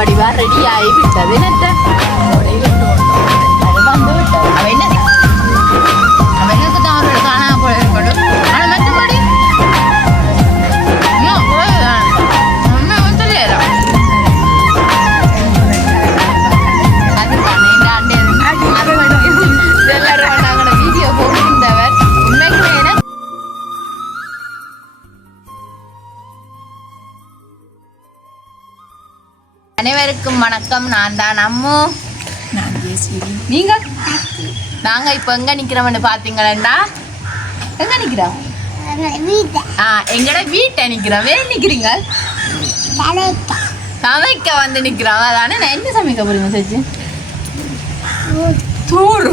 வடிவா ரெடி ஆகி விட்டது. வந்து விட்டது. அவன் என்ன அவனுக்கு தான் அவரோட காணாம போயிருக்கணும். ஆனால் மற்றபடி அனைவருக்கும் வணக்கம். நான் தான் அம்மு. நீங்க நாங்க இப்ப எங்க நிக்கிறோம்னு பாத்தீங்களா? எங்க நிக்கிறோம்? எங்கட வீட்டை நிக்கிறோம். ஏன் நிக்கிறீங்க? சமைக்க வந்து நிக்கிறோம். அதானே நான் என்ன சமைக்க போறீங்க? சச்சி சோறு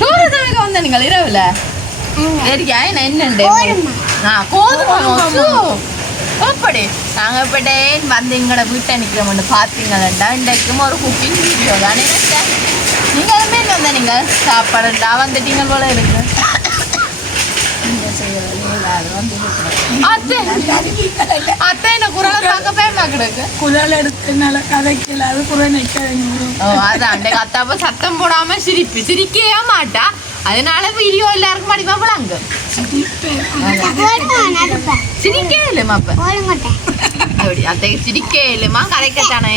சோறு சமைக்க வந்த நீங்கள் இரவுல சரியா? என்னண்டு கோதுமை அப்படி நாங்கள் இப்படி வந்து எங்களோட வீட்டை நிற்கிறோம்னு பார்த்தீங்களா? இன்றைக்கும் ஒரு குக்கிங் வீடியோ தானே. நீங்கள் அதுமாரி வந்த நீங்கள் சாப்பாடுண்டா வந்துட்டீங்க போல இருக்கு. அத்தை என்ன குரலை பார்க்க பயமா கிடக்கு. குரல் எடுத்தனால கதைக்கல அது குரல் அதான் அன்றைக்கு அத்தாப்ப சத்தம் போடாம சிரிக்கவே மாட்டா. அதனால வீடியோ எல்லாருக்கும் அடிப்பா போலாங்க. சிரிக்கே இல்லைம்மா அப்ப அத்தை சிரிக்கே இல்லைம்மா கரைக்கத்தானே.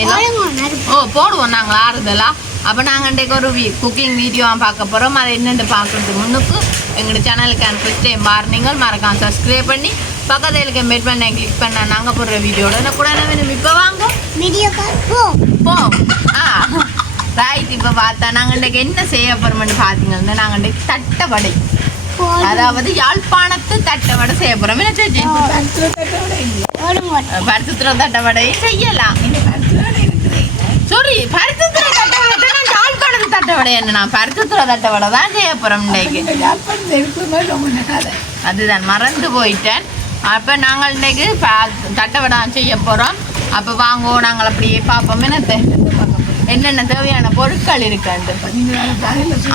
ஓ போடுவோம் நாங்கள் ஆறுதலா. அப்போ நாங்கள் இன்றைக்கு ஒரு குக்கிங் வீடியோ பார்க்க போகிறோம். அதை என்னென்னு பார்க்குறதுக்கு முன்னுக்கு எங்களோட சேனலுக்கு ஃபர்ஸ்ட் டைம் பாருங்கள் மறக்காம சப்ஸ்கிரைப் பண்ணி பக்கத்தில் இருக்க பெல் பண்ண கிளிக் பண்ண நாங்கள் போடுற வீடியோட என்ன கூட என்ன வேணும் இப்போ வாங்க வீடியோ போ. ரைட். இப்போ பார்த்தா நாங்கள் இன்றைக்கு என்ன செய்ய போகிறோம்னு பார்த்தீங்கன்னா நாங்கள் இன்றைக்கு தட்டவடை, அதாவது யாழ்ப்பாணத்து தட்டவடை செய்ய போகிறோம். என்ன செஞ்சு பருத்துத்துறை தட்டவடை செய்யலாம். சாரி பருத்துத்துறை தட்டவடை யாழ்ப்பாணத்து தட்டவடை என்ன நான் பருத்துத்துறை தட்டவடை தான் செய்ய போகிறோம் இன்றைக்கு. அதுதான் மறந்து போயிட்டேன். அப்போ நாங்கள் இன்றைக்கு தட்டவடை செய்ய போகிறோம். அப்போ வாங்கோ நாங்கள் அப்படியே பார்ப்போம். என்னென்ன தேவையான பொருட்கள் இருக்காண்டு.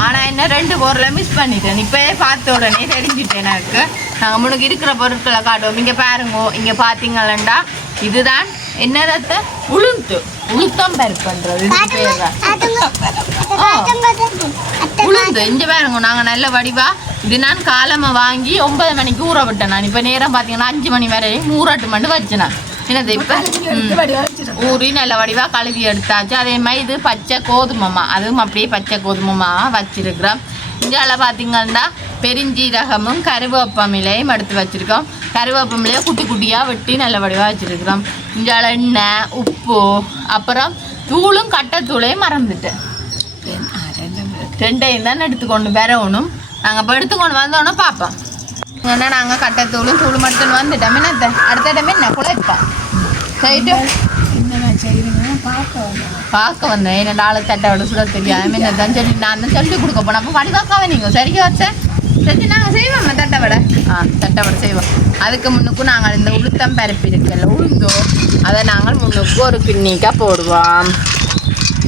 ஆனால் என்ன 2 பொருளை மிஸ் பண்ணிட்டேன். இப்போயே பார்த்த உடனே தெரிஞ்சுட்டேன் எனக்கு. நாங்கள் முன்னுக்கு இருக்கிற பொருட்களை காட்டுவோம். இங்கே பாருங்கோ. இங்கே பார்த்தீங்களா இதுதான் என்ன ரத்த உளுத்தம் பருப்புன்றது. இது பேர் உளுந்து. இங்கே பாருங்க நாங்கள் நல்ல வடிவா இது நான் காலமாக வாங்கி 9 மணிக்கு ஊற விட்டேன். நான் இப்போ நேரம் பார்த்தீங்கன்னா 5 மணி வரையும் ஊறாட்டு மட்டும் வச்சேன். என்னது இப்போ ஊறி நல்ல வடிவாக கழுவி எடுத்தாச்சு. அதே மாதிரி இது பச்சை கோதுமமா, அதுவும் அப்படியே பச்சை கோதுமமா வச்சிருக்கிறோம். இந்தியாவில் பார்த்தீங்கன்னா பெருஞ்சீரகமும் கருவேப்பமிலையும் எடுத்து வச்சுருக்கோம். கருவேப்பமிலையை குட்டி குட்டியாக வெட்டி நல்ல வடிவாக வச்சுருக்கிறோம். இந்தியாவில் எண்ணெய், உப்பு, அப்புறம் தூளும் கட்டைத்தூளையும் மறந்துட்டேன். 2ஐயும் தான் எடுத்துக்கொண்டு வரணும். நாங்கள் இப்போ எடுத்துக்கொண்டு வந்தோன்னே பார்ப்போம். ஏன்னா நாங்கள் கட்டைத்தூளும் தூளும் எடுத்துன்னு வந்துட்டோம். என்னத்த அடுத்த இடமே என்ன குழைப்பா சரிட்டு பார்க்க வந்தேன். என்ன நாலு தட்டை சுட தெரியாது. என்னதான் சொல்லி நான் தான் சொல்லி கொடுக்க போனேன். அப்போ வடிவாக்காவே நீங்கள் சரிக்க வச்சேன். சரி நாங்கள் செய்வோம் தட்டை வடை. தட்டை வடை செய்வோம். அதுக்கு முன்னுக்கும் நாங்கள் இந்த உளுத்தம் பருப்பு இருக்குல்ல உளுந்தோ அதை நாங்கள் முன்னுக்கு ஒரு கிண்ணிக்காக போடுவோம்.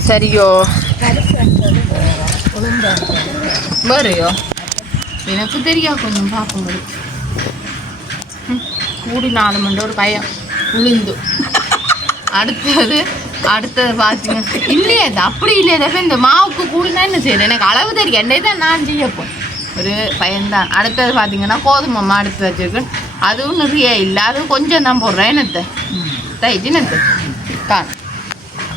சரியோ வேறையோ எனக்கு தெரியா கொஞ்சம் பார்க்கும்போது கூடி 4 மணி ஒரு பயம் உளுந்து. அடுத்தது பார்த்தீங்க இல்லையே அப்படி இல்லையே இந்த மாவுக்கு கூடினா என்ன செய்யுது எனக்கு அளவு தெரியும். என்னை தான் நான் செய்யப்போம் ஒரு பயன்தான். அடுத்தது பார்த்தீங்கன்னா கோதுமை மா எடுத்து வச்சுருக்கேன். அதுவும் நிறைய இல்லை, அதுவும் கொஞ்சம் தான் போடுறேன். என்னத்தை தைச்சினத்து தான்.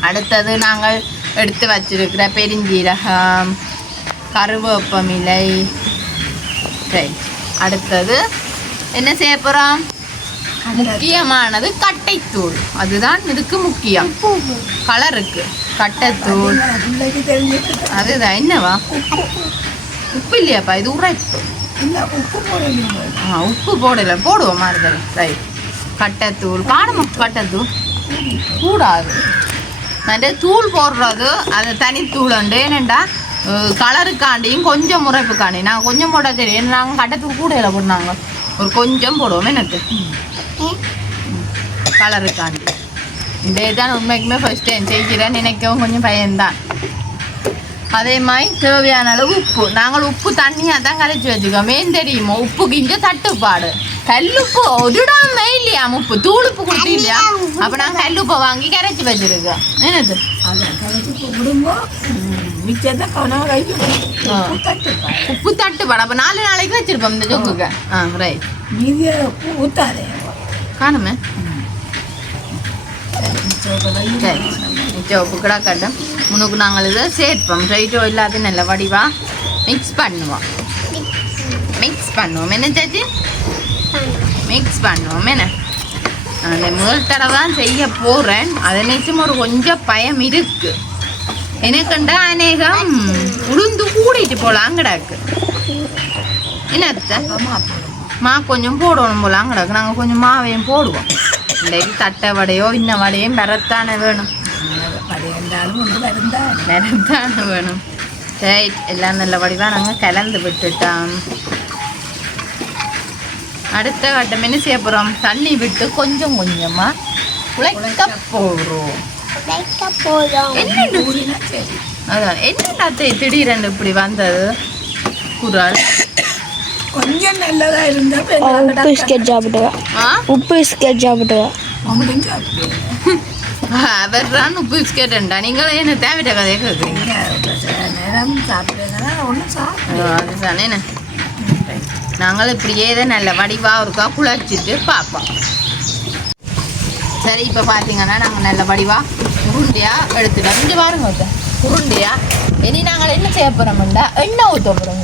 அடுத்தது நாங்கள் எடுத்து வச்சிருக்கிற பெருஞ்சீரகம், கருவேப்பமிலை. ரைட். அடுத்தது என்ன செய்ய போகிறோம்? முக்கியமானது கட்டைத்தூள். அதுதான் இதுக்கு முக்கியம். கலருக்கு கட்டைத்தூள். அதுதான் என்னவா உப்பு இல்லையாப்பா? இது உரைப்பு. உப்பு போடலை, போடுவோம் மாறுதல். ரைட். கட்டைத்தூள் காணுமா? கட்டைத்தூள் கூடாது. அந்த தூள் போடுறது அது தனித்தூள் உண்டு. ஏனெண்டா கலருக்காண்டியும் கொஞ்சம் முறைப்புக்காண்டி நாங்கள் கொஞ்சம் போட தெரியும். நாங்கள் கட்டத்துக்கு கூட போடுனாங்க ஒரு கொஞ்சம் போடுவோம். எனக்கு கலருக்காண்டி இந்த இதுதான் உண்மைக்குமே ஃபர்ஸ்ட் டைம் செய்கிறேன். நினைக்கவும் கொஞ்சம் பயன்தான். அதே மாதிரி தேவையான அளவு உப்பு. நாங்கள் உப்பு தண்ணியாக தான் கரைச்சி வச்சுக்கோம். ஏன் தெரியுமோ, உப்பு கிஞ்ச தட்டுப்பாடு. கல்லுப்பு ஒருடாம இல்லையா, உப்பு தூளுப்பு கொடுத்து இல்லையா, அப்போ நாங்கள் கல்லுப்பை வாங்கி கரைச்சி வச்சிருக்கோம். என்னது உப்பு தட்டுப்பாடு. அப்போ 4 நாளைக்கு வச்சிருப்போம் இந்த ஜொக்குக்கு. ரைட். காணுமே உப்பு கிடக்கட்டும். முன்னுக்கு நாங்கள் இதை சேர்ப்போம். ரைட்டோ இல்லாத நல்ல வடிவா மிக்ஸ் பண்ணுவோம். என்ன சாச்சி மிக்ஸ் பண்ணுவோம். என்ன அந்த முதல் தடவை தான் செய்ய போகிறேன். அதை நிச்சயம் ஒரு கொஞ்சம் பயம் இருக்கு எனக்குண்டா. அநேகம் உளுந்து கூடிட்டு போகலாம் கிடக்கு. என்ன மா கொஞ்சம் போடணும் போலாம் கிடக்கு. நாங்கள் கொஞ்சம் மாவையும் போடுவோம். இன்றைக்கு தட்டை வடையோ இன்ன வடையும் வரத்தானே வேணும். வரத்தானே வேணும். ரைட். எல்லாம் நல்ல வடிவாக நாங்கள் கலந்து விட்டுட்டோம். அடுத்த கட்டம் என்ன செய்ய போகிறோம், தண்ணி விட்டு கொஞ்சம் கொஞ்சமாக உழைக்க போகிறோம். அதான் என்னடா திடீரென்று இப்படி வந்தது குரால். கொஞ்சம் நல்லதா இருந்தா உப்பு பிஸ்கெட் சாப்பிடுவா அவர்தான் உப்பு பிஸ்கெட்டுண்டா. நீங்களே என்ன தேவைட்ட கதையை கேட்குறீங்க. நேரம் சாப்பிடுறதுனா ஒன்றும் அதுதானே. என்ன நாங்கள் இப்படியே தான் நல்ல வடிவாக இருக்கா குழச்சிட்டு பார்ப்போம். சரி, இப்போ பார்த்தீங்கன்னா நாங்கள் நல்ல வடிவாக உருண்டையாக எடுத்துட்டோம். இங்கே பாருங்க உருண்டையா. இனி நாங்கள் என்ன செய்ய போகிறோம்டா, எண்ணெய் ஊற்ற போகிறோம்.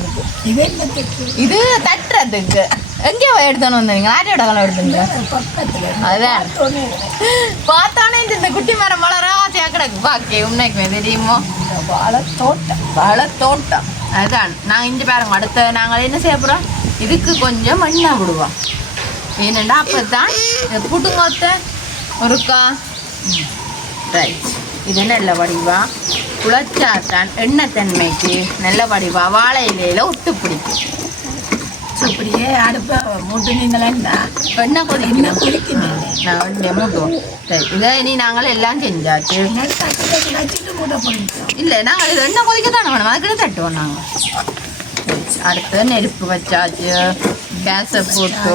இது தட்டுறதுக்கு எங்கேயோ எடுத்தோன்னு வந்தீங்க. ஆரியோட காலம் எடுத்துங்க. அதான் பார்த்தானே இந்த குட்டி மரம் மலரா கிடக்கு பாக்கே. உண்மைக்குமே தெரியுமோ, வாழைத்தோட்டம். அதுதான் நாங்கள் இங்கே பாருங்க. அடுத்த நாங்கள் என்ன செய்ய போகிறோம், இதுக்கு கொஞ்சம் எண்ணெய் விடுவோம். ஏனண்டா அப்போ தான் புட்டுங்கொத்த ஒருக்கா. ரைட். இது நல்ல வடிவா குழச்சாத்தான் எண்ணெய் தன்மைக்கு நல்ல வடிவா வாழை இலையில ஒட்டு பிடிக்கும். அப்படியே அடுப்பை மூட்டு நீங்களா எண்ணெய் கொதிக்கணும். நான் எண்ணெய் மூட்டுவோம். சரி, இதை இனி நாங்கள் எல்லாம் செஞ்சாச்சு. இல்லை, நாங்கள் இது எண்ணெய் கொதிக்க தானே வேணும். அதுக்கிட்ட தட்டுவோம் நாங்கள். அடுத்து நெருப்பு வச்சாச்சு. கேஸை போட்டு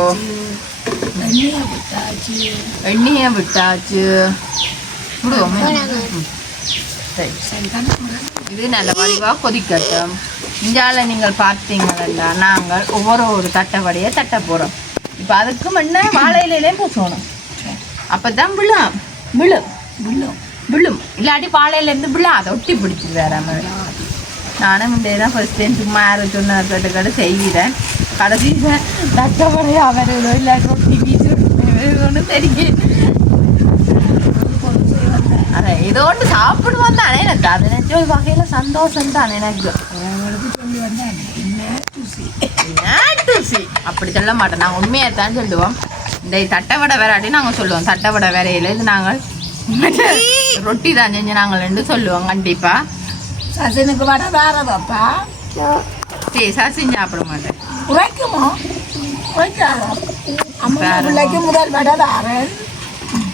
எண்ணெயை விட்டாச்சு. விடுவோம். சரி, இது நல்ல வடிவாக கொதிக்கட்டும். இந்தியாவில் நீங்கள் பார்த்தீங்கன்னா நாங்கள் ஒவ்வொரு தட்டை வடையை தட்ட போகிறோம். இப்போ அதுக்கு முன்ன வாழை இலையிலையும் பூசணும். அப்போ தான் விழும். இல்லாட்டி வாழையிலேருந்து விழும். அதை ஒட்டி பிடிச்சிட்டு வேற மாதிரி. நானும் இந்த தான் ஃபர்ஸ்ட் டைம் சும்மா யாரும் சொன்ன கேட்டு செய்கிறேன். கடைசியில் தட்டை வடையை அவர்களோ இல்லாட்டி ஒட்டி வீச்சு தெரியும். அதான் ஏதோ ஒன்று சாப்பிடுவோம் தானே. எனக்கு அதை நினச்சி ஒரு வகையில் சந்தோஷம் தானே எனக்கு. அப்படி சொல்ல மாட்டோம். நாங்கள் உண்மையாக தான் சொல்லுவோம். இந்த தட்டை வடை வேறாட்டி நாங்கள் சொல்லுவோம். தட்டை வடை வேறையில் இது நாங்கள் ரொட்டி தான் செஞ்சு நாங்கள் ரெண்டு சொல்லுவோம். கண்டிப்பாக சசினுக்கு வடை வேறதாப்பா. சரி, சசின் சாப்பிட மாட்டேன். உழைக்குமோ பிள்ளைக்கு முதல் வடை வேறேன்.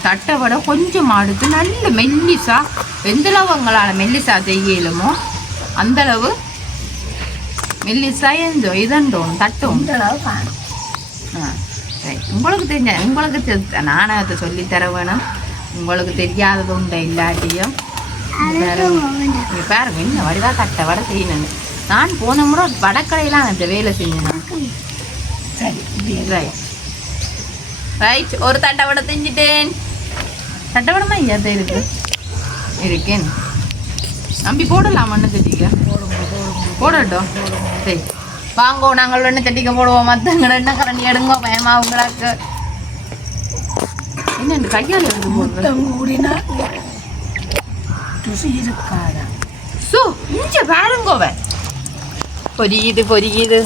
தட்டை வடை கொஞ்சம் அடுத்து நல்ல மெல்லிசா, எந்தளவு உங்களால் மெல்லிசா செய்யலுமோ அந்தளவு மெல்லிசா இதண்டோம் தட்டும். உங்களுக்கு தெரிஞ்ச உங்களுக்கு நாணயத்தை சொல்லித்தர வேணும். உங்களுக்கு தெரியாதது உண்டை இல்லாட்டியும் பாருங்க இந்த வடிவா தட்டை வடை செய்யணும். நான் போன முறை வடக்கடையெல்லாம் அந்த வேலை செஞ்சேன். ரைட். ஒரு தட்டை வடை செஞ்சுட்டேன். தட்டை வடை தான் இங்கே இருக்கேன். நம்பி போடலாம். மண்ணு தட்டிக்க போடட்டும். சரி, வாங்கோ. நாங்கள் எண்ணெய் தட்டிக்க போடுவோம். மற்றவங்க எண்ணெய் கரண்டி எடுங்க. பயமா உங்களுக்கு என்ன கையால் எடுத்து போடுறேன். சோ இங்கே பாருங்கோவ பொரியுது.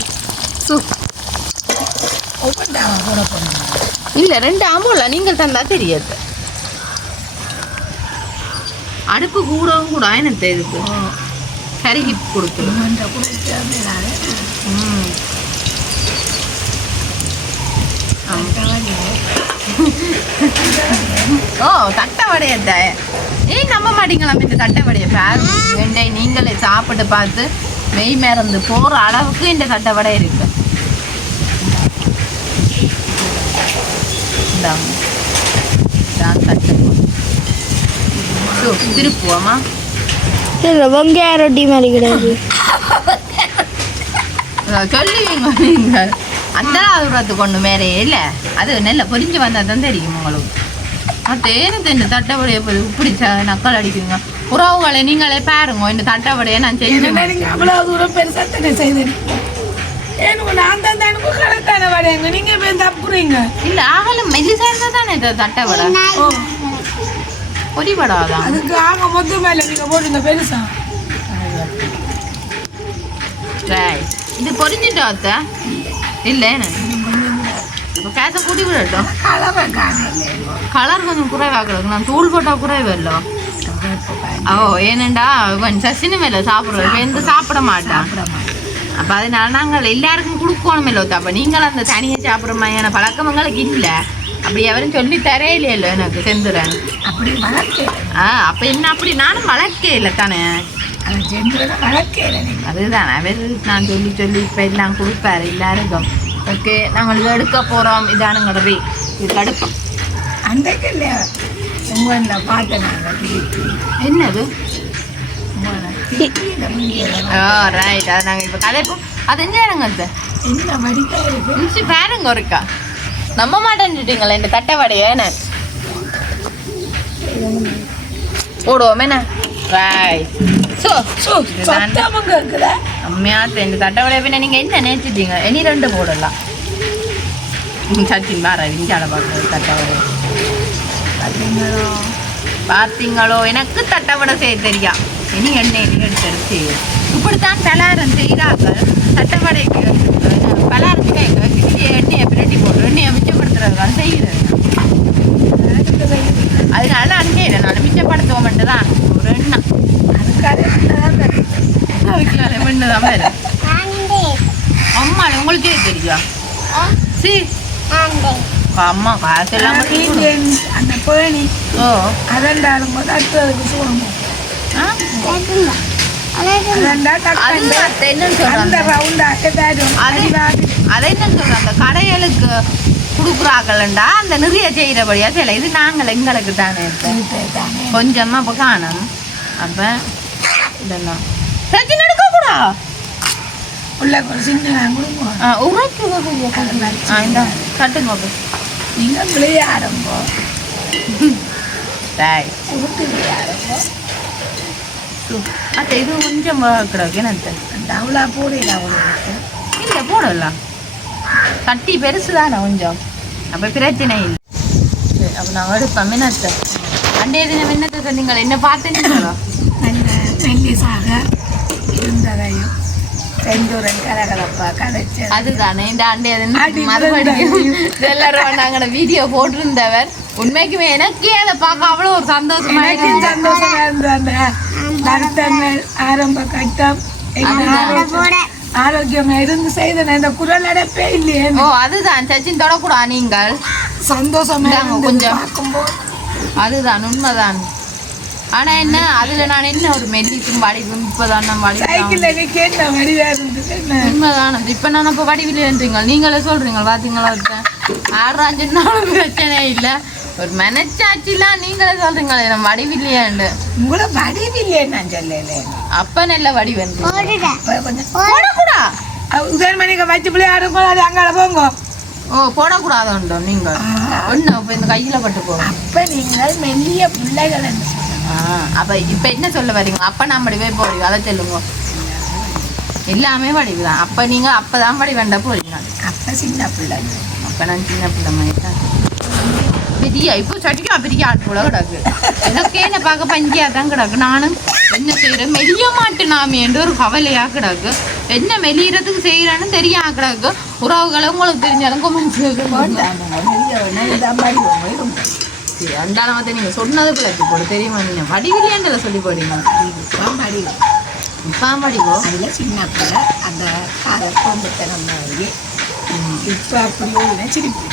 சோ இல்லை, 2 ஆம்போல நீங்கள் தந்தா தெரியாது. அடுப்பு கூட எனக்கு இதுக்கு கருகி கொடுத்துடும். ஓ, தட்டை வடையத்த ஏய் நம்ப மாட்டீங்களா இந்த தட்டைவடையை பாருங்க வெண்டை நீங்களே சாப்பிட்டு பார்த்து மெய் மறந்து போகிற அளவுக்கு இந்த தட்டைவடை இருக்கு. திருப்புவோமா வெங்காய ரொட்டி மாதிரி கிடையாது சொல்லுவீங்க நீங்கள் அந்த தூரத்துக்கு கொண்டு மேலே இல்லை அது நெல்ல பொரிஞ்சு வந்தால் தான் தெரியும் உங்களுக்கு. தேனு இந்த தட்டைவடையை இப்படி நக்கல் அடிக்குங்க உறவுகளை நீங்களே பாருங்க இந்த தட்டைவடையை நான் செஞ்சு அவ்வளோ தூரம் பெருசாக செய்தேன் நான் தான் எனக்கு கணக்கான வடைங்க நீங்க போய் தப்புறீங்க இல்ல ஆகலும் மெல்லிசா இருந்தா தானே இந்த தட்டைவடை பொரிவடாதான் அதுக்கு ஆக மொத்தமா இல்லை நீங்க போடுங்க பெருசா இது பொரிஞ்சுட்டா அத்த இல்லை இப்போ கேஸை கூட்டி விடட்டும். கலர் கொஞ்சம் குறைவாக நான் தூள் போட்டால் குறைவല്ലോ. ஓ ஏனண்டா சசினு மேலே சாப்பிட்றோம் இப்போ எந்த சாப்பிட மாட்டான். அப்போ அதனால நாங்கள் எல்லாருக்கும் கொடுக்கணும் இல்லை. அப்போ நீங்கள் அந்த தனியாக சாப்பிட்ற மாதிரியான பழக்கம் எங்களுக்கு இல்லை. அப்படி எவரும் சொல்லி தரையிலையല്ലോ எனக்கு செந்துறேன் அப்படி அப்போ என்ன அப்படி நானும் வளர்க்கே இல்லை தானே அதுதான் அவர் நான் சொல்லி சொல்லி இப்போ எல்லாம் கொடுப்பாரு எல்லாருக்கும். ஓகே நாங்கள் இது எடுக்க போகிறோம் இதானுங்கிறது இது தடுப்போம் அன்றைக்கு இல்லையா உங்களில் பார்த்தேன் என்னது ரைட் அதை நாங்கள் இப்போ கதைப்போம். அது என்ன இடங்க அது என்ன வடிக்கா இருக்கு பாருங்க ஒருக்கா நம்ப மாட்டேன்னுட்டீங்களே இந்த தட்டை வடையை என்ன போடுவோம் என்ன ரைட் அம்மையாட்ட இந்த தட்டை வடையை பின்ன நீங்கள் என்ன நினைச்சிட்டீங்க இனி 2 போடலாம். சச்சின் பாரு இஞ்சால பார்க்குறது தட்டை வடை பார்த்தீங்களோ எனக்கு தட்டை வடை செய்ய தெரியா இனி எண்ணெய் எடுத்து செய்யும். இப்படித்தான் பலாரம் செய்கிறார்கள் தட்டை வடைக்கு பலாரத்துக்கு எண்ணெயை பிரட்டி போட்டு எண்ணெயை மிச்சப்படுத்துறதுக்கான செய்கிறது. அதனால அங்கே நான் மிச்சப்படுத்துவோம்ட்டு தான் ஒரு எண்ணெய் அதுக்குதான் வேறு அம்மா உங்களுக்கே தெரியா சரி அம்மா காசு எல்லாம் அந்த பேணி ஓ அதெண்டாலும் போது அடுத்ததுக்கு சொல்லுவோம் அதை என்ன சொல்றேன் அந்த கடைகளுக்கு கொடுக்குறாங்கள்டா அந்த நிறைய செய்கிறபடியா சில இது நாங்கள் எங்களுக்கு தானே கொஞ்சமா இப்போ காணும். அப்போ இதெல்லாம் சச்சி நடக்கக்கூடா உள்ள சின்ன இந்த கட்டுங்க நீங்கள் விளையாடும்போ விளையாடும்போ அத்தை இது கொஞ்சம் கிடக்கு என்னத்த அவ்வளோ போடல இல்லை போடலாம் தட்டி பெருசு தானே கொஞ்சம் அப்போ பிரச்சனை இல்லை. சரி அப்போ நான் எடுப்பேன் என்னத்தை அண்டைய தினம் என்னத்தை சொன்னீங்களா என்ன பார்த்தீங்களோ நல்ல மெல்லிசாக இருந்ததையும் செஞ்சூரன் கலகலப்பா கதைச்சு அதுதானே இந்த அண்டைய தினம் மறுபடியும் எல்லாரும் நாங்களோட வீடியோ போட்டிருந்தவர் உண்மைக்குமே எனக்கே அதை பார்க்க அவ்வளோ ஒரு சந்தோஷமா இருந்தது. அந்த வருத்தங்கள் ஆரம்ப கட்டம் ஆரோக்கியமா இருந்து செய்த இந்த குரல் அடைப்பே இல்லையே. ஓ அதுதான் சச்சின் தொடக்கூடா நீங்கள் சந்தோஷமா கொஞ்சம் அதுதான் உண்மைதான். ஆனா என்ன அதுல நான் என்ன ஒரு மெல்லிக்கும் வடிவும் இப்பதான் உண்மைதான். இப்ப நான் இப்ப வடிவில்லைன்றீங்க நீங்களே சொல்றீங்க பாத்தீங்களா 6 நாளும் பிரச்சனை இல்லை ஒரு மனச்சாட்சிலாம் நீங்களே சொல்றீங்களே நம்ம வடிவில்லையாண்டு உங்களை வடிவில்லையே நான் சொல்லல அப்ப நல்ல வடிவன் போடக்கூடா உதயமணிக்கு வச்சு விளையாடும் அது அங்கால போங்க. ஓ போடக்கூடாதுண்டோ நீங்கள் ஒன்று இப்போ இந்த கையில் பட்டு போகும். அப்போ நீங்கள் மெல்லிய பிள்ளைகள் அப்போ இப்போ என்ன சொல்ல வரீங்க அப்போ நான் வடிவே போடுவீங்க அதை சொல்லுங்க எல்லாமே வடிவு தான். அப்போ நீங்கள் அப்போ தான் வடி வேண்ட போறீங்க. அப்போ சின்ன பிள்ளை அப்போ நான் சின்ன பிள்ளை மாதிரி தான் பெரிய இப்போ சட்டிக்கா பெரிய ஆட்டு கூட கிடக்கு எனக்கே என்ன பார்க்க பஞ்சியாக தான் கிடக்கு. நானும் என்ன செய்கிறேன் மெலிய மாட்டேனாமேன்ற ஒரு கவலையாக கிடக்கு. என்ன மெலியறதுக்கு செய்கிறேன்னு தெரியா கிடக்கு. உறவுகளை உங்களுக்கு தெரிஞ்சாலும் கொமெண்ட்ஸ் சரி அந்தாலும் வந்து நீங்கள் சொன்னது பிள்ளைக்கு போடு தெரியுமா நீங்கள் வடிவில்லையாண்டல சொல்லி போடுங்க இப்போ வடிவோ அதில் சின்ன பிள்ளை அந்த அதை கோம்பத்தனம் மாதிரி இப்போ அப்படியே சிரிப்பு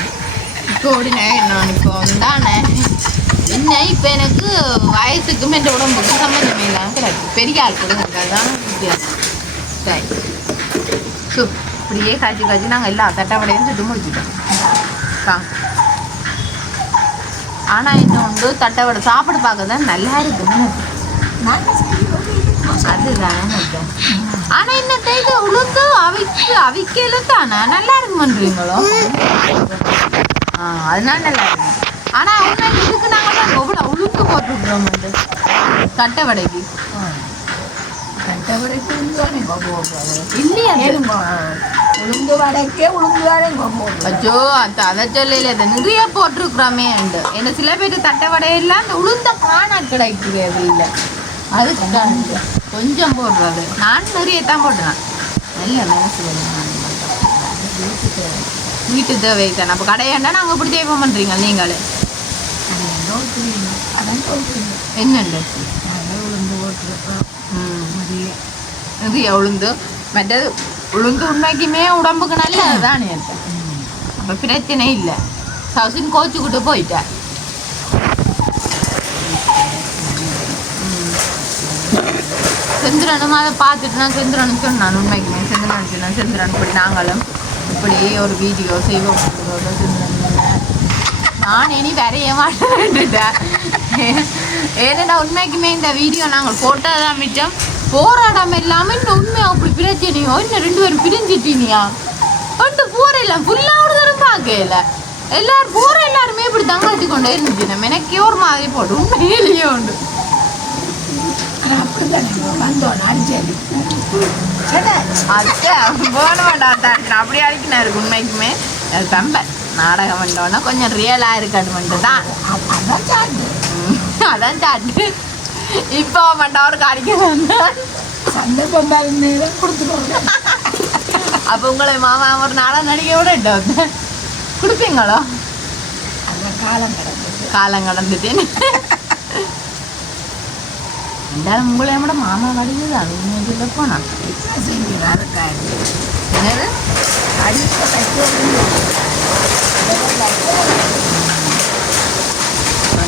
இப்போ நான் இப்போ தானே என்ன இப்போ எனக்கு வயசுக்கும் என் உடம்புக்கும் சம்மந்தமே இல்லாமல் கிடக்கு பெரிய ஆள் கூட அதுதான் வித்தியாசம். சரி ஸோ இப்படியே காய்ச்சி காய்ச்சி நாங்கள் எல்லா தட்டவடையும் சுட்டு முடிச்சுட்டோம். ஆனால் என்ன உண்டு தட்டவடை சாப்பிட பார்க்க தான் நல்லா இருக்குன்னு அதுதானே. ஆனால் என்ன தேய்க்க உளுந்து அவிக்கல தானே நல்லா இருக்குமன்றீங்களோ? அதனால நல்லா இருக்கும். ஆனால் அவங்க இதுக்கு நாங்கள் தான் எவ்வளோ உளுந்து போட்டுருக்குறோம் தட்டை வடைக்கு. இல்லையா உளுந்து வடைக்கே உளுந்து வடை அச்சோ அதை சொல்லல நிறைய போட்டிருக்கிறோமே உண்டு. என்ன சில பேருக்கு தட்டை வடையெல்லாம் அந்த உளுந்த காணா கிடைக்கிறது இல்லை. அதுக்கு கொஞ்சம் போடுறது. நான் நிறைய தான் போட்டுறேன். நல்ல மனசு வீட்டு தேவை தானே. அப்போ கடையாண்டா நாங்கள் இப்படி தேவை பண்ணுறீங்க நீங்களே என்னண்டு உளுந்து போட்டுருக்கோம். நிறைய உளுந்து மற்றது உளுந்து உண்மைக்குமே உடம்புக்கு நல்லது தானே. அப்போ பிரச்சனை இல்லை. சவுசின் கோச்சுக்கிட்டு போயிட்டேன். செந்திரனும் அதை பார்த்துட்டு நான் செந்திரனு சொன்னான். உண்மைக்குமே செந்திரன் சொன்னான். செந்திரன் இப்படி நாங்களும் இப்படி ஒரு வீடியோ செய்வோம். நான் இனி வரைய மாட்டேன். ஏன்னா உண்மைக்குமே இந்த வீடியோ நாங்கள் போட்டதான் மிச்சம். போராடாம இல்லாமல் இன்னும் உண்மையா அப்படி பிரச்சனையோ இன்னும் 2 பேரும் பிரிஞ்சிட்டீனியா கொண்டு போறேன் ஃபுல்லாக ஒரு தரம் பார்க்கல. எல்லாரும் போற எல்லாருமே இப்படி தங்காட்டி கொண்டே இருந்துச்சு. நம்ம எனக்கே ஒரு மாதிரி போட்டு உண்மையிலேயே உண்டு. அப்படி அடிக்கினா இருக்கு உண்மைக்குமே. தம்ப நாடகம் பண்ணோன்னா கொஞ்சம் ரியலாக இருக்கணும்ட்டு தான். அதான் சாட்டு இப்போ மட்டும் அவருக்கு அடிக்க வந்தான். சந்தர்ப்பம் நேரம் கொடுத்துருவாங்க. அப்போ உங்களை மாமா ஒரு நாளாக நடிக்க விட கொடுப்பீங்களோ? காலம் கடந்துட்டேன்னு எல்லாரும் உங்களை கூட மாமா நடிக்குது. அது சொல்ல போனா என்னது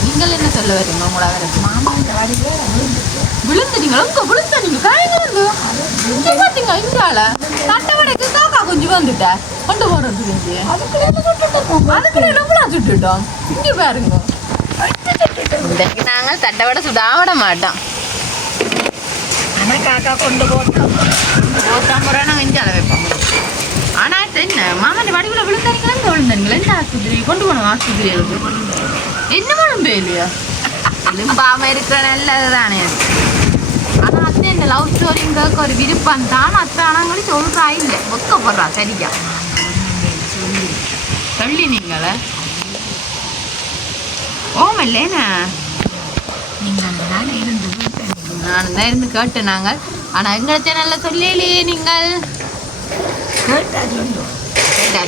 நீங்கள் என்ன சொல்ல வரீங்க? உங்களா மாமா விழுந்துட்டீங்களா? உங்க விழுந்த நீங்க காய்ங்க பார்த்தீங்க இங்கால தட்டை வடைக்கு காக்கா கொஞ்சம் வந்துட்ட கொண்டு போறதுக்கு அதுக்குள்ள நம்மளா சுட்டுட்டோம். இங்க பாருங்க இன்றைக்கு நாங்கள் தட்டை வடை சுட விட மாட்டோம். ஆனால் காக்கா கொண்டு போட்டால் முறை நாங்கள் இஞ்சால வைப்போம். ஆனால் என்ன மாமன் வடிவில் விழுந்தாங்களா? இந்த விழுந்தாங்களா? இந்த ஆஸ்பத்திரி கொண்டு போனோம். ஆஸ்பத்திரிகளுக்கு என்ன மனம் இல்லையா? எலும்பாம இருக்கிற நல்லது தானே. ஆனால் அத்தை இந்த லவ் ஸ்டோரிங்களுக்கு ஒரு விருப்பம் தான். அத்தை ஆனாங்களும் சொல்கிறா இல்லை ஒக்கப்படுறா சரியா சொல்லி நீங்கள ஓமல்லேண்ணா நான் தான் இருந்து கேட்டேன் நாங்கள். ஆனால் எங்களை சேனலில் சொல்லலையே நீங்கள். கேட்டா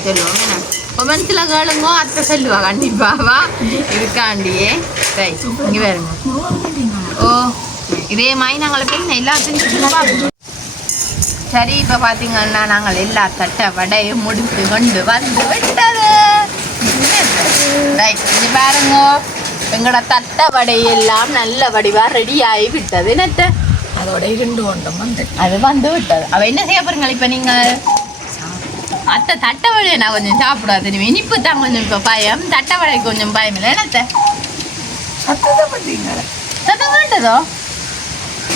சொல்லுவோம் என்ன கொமெண்ட்ஸில் கேளுங்க. அத்தை சொல்லுவா கண்டிப்பாவா இருக்காண்டியே. ரைட் இங்கே வேறுங்க. ஓ இதே மாதிரி நாங்கள் பேசின எல்லாத்தையும் சரி. இப்போ பார்த்தீங்கன்னா நாங்கள் எல்லா தட்டை வடையும் முடித்து கொண்டு வந்து விட்டது. ரைட் இது பாருங்க எங்களோட தட்டை வடையெல்லாம் நல்ல வடிவாக ரெடி ஆகி விட்டது. என்னத்தை அதோட 2 ஒன்றும் வந்து அது வந்து விட்டது. அவள் என்ன செய்ய போறீங்க இப்போ நீங்கள்? அத்தை தட்டை வடையை நான் கொஞ்சம் சாப்பிடாது. இனிப்பு தான் கொஞ்சம் இப்போ பயம். தட்டை வடை கொஞ்சம் பயம் இல்லை. என்னத்தை சத்தம் காட்டுதோ?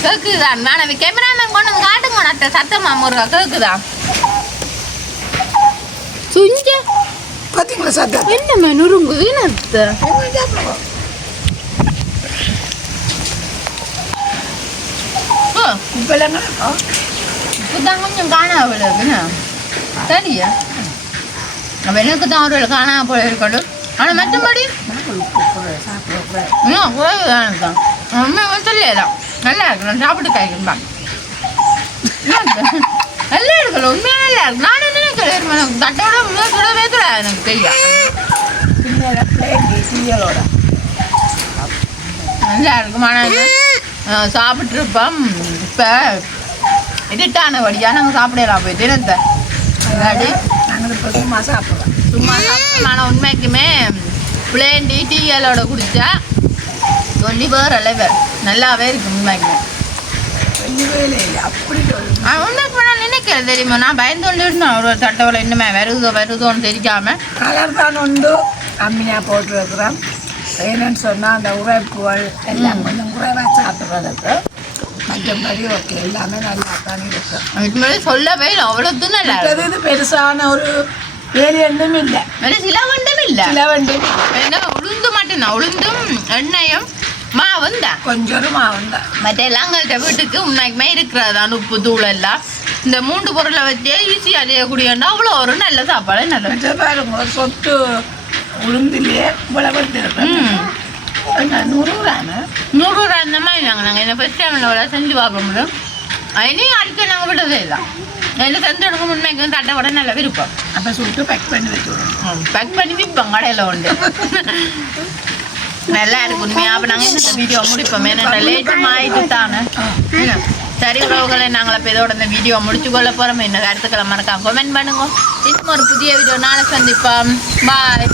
கேக்குதான். நான் கேமராமேன் கொண்டு வந்து காட்டுங்க. அத்தை சத்தமா முருகா கேக்குதான் சுஞ்ச பார்த்தீங்களா சத்தம் என்ன நுறுங்குது? என்னத்தை இப்போதான் கொஞ்சம் காணாமல் இருக்குண்ணா. சரியா அப்போ எனக்கு தான் ஒரு காணாம போல இருக்கட்டும். ஆனால் மற்றபடி இன்னும் குறைவு தான் தான் சொல்லலாம். நல்லா இருக்கு. நான் சாப்பிட்டு காய்க்கிறேன். நல்லா இருக்குல்ல உண்மையாக நல்லா இருக்கு. நான் என்ன நினைக்கிறேன் தட்டோட சுடவே தெரியாது எனக்கு தெரியும். நல்லா இருக்கும். ஆனால் சாப்பிட்ருப்போம். இப்போ எதிட்டான வழியாக நாங்கள் சாப்பிடலாம் போயிட்டு என்னத்தை நாங்கள் இப்போ சும்மா சாப்பிடுவோம். சும்மா சாப்பிட்டோம். ஆனால் உண்மைக்குமே பிளேண்டி டீயலோட குடித்தா சொல்லி வேற அளவு நல்லாவே இருக்கு உண்மைக்கு. வேலை இல்லை அப்படி சொல்லு. உண்மைக்கு நான் நினைக்கிறேன் தெரியுமா, நான் பயந்து கொண்டு இருந்தேன் ஒரு சட்டவில் இன்னுமே வருதோன்னு தெரியாம. கலர் தான் உண்டு கம்மியாக போட்டுருக்குறோம். என்னன்னு சொன்னால் அந்த உரைப்புகள் எல்லாம் கொஞ்சம் குறைவாக சாப்பிட்றதுக்கு மற்றபடி ஓகே எல்லாமே நல்லா தான் இருக்கும். இதுக்கு மேலே சொல்லவே இல்லை, அவ்வளோ நல்லா மற்றது இது பெருசான ஒரு வேலை ஒன்றும் இல்லை, சில வண்டும் இல்லை, சில வண்டும் என்ன உளுந்து மட்டும்தான், உளுந்தும் எண்ணெயும் மாவும் தான், கொஞ்சம் மாவும் தான். மற்ற எல்லாம் எங்கள்கிட்ட வீட்டுக்கு உண்மைக்குமே இருக்கிறதான் உப்பு தூள் எல்லாம். இந்த 3 பொருளை வச்சே ஈஸியாக செய்யக்கூடியன்னா அவ்வளோ ஒரு நல்ல சாப்பாடு நல்ல. மற்ற பாருங்க ஒரு சொட்டு உளுந்துலேயே இவ்வளவு இருக்கும். 100 கிராமு 100 ரூபா அந்த மாதிரி நாங்கள் என்ன ஃபஸ்ட் டைமில் செஞ்சு பார்க்க முடியும். இனியும் அடிக்க நாங்கள் விடவே இல்லை. என்ன செஞ்சு எடுக்க முன்மைக்கு தட்டை விட நல்லா விருப்பம். அப்போ சுட்டு பேக் பண்ணி வச்சுடுவோம். பேக் பண்ணி விற்போம் கடையில் உண்டு. நல்லா இருக்கு உண்மையாக. அப்போ நாங்கள் இந்த வீடியோ முடிப்போம். ஏன்னா லேட்டும் ஆயிட்டு தானே. சரி உறவுகளை, நாங்கள் இப்போ இதோட இந்த வீடியோ முடிச்சு கொள்ள போகிறோம். என்ன கருத்துக்களை மறக்காம கமெண்ட் பண்ணுங்க. இன்னும் ஒரு புதிய வீடியோ நாளை சந்திப்போம். பாய்.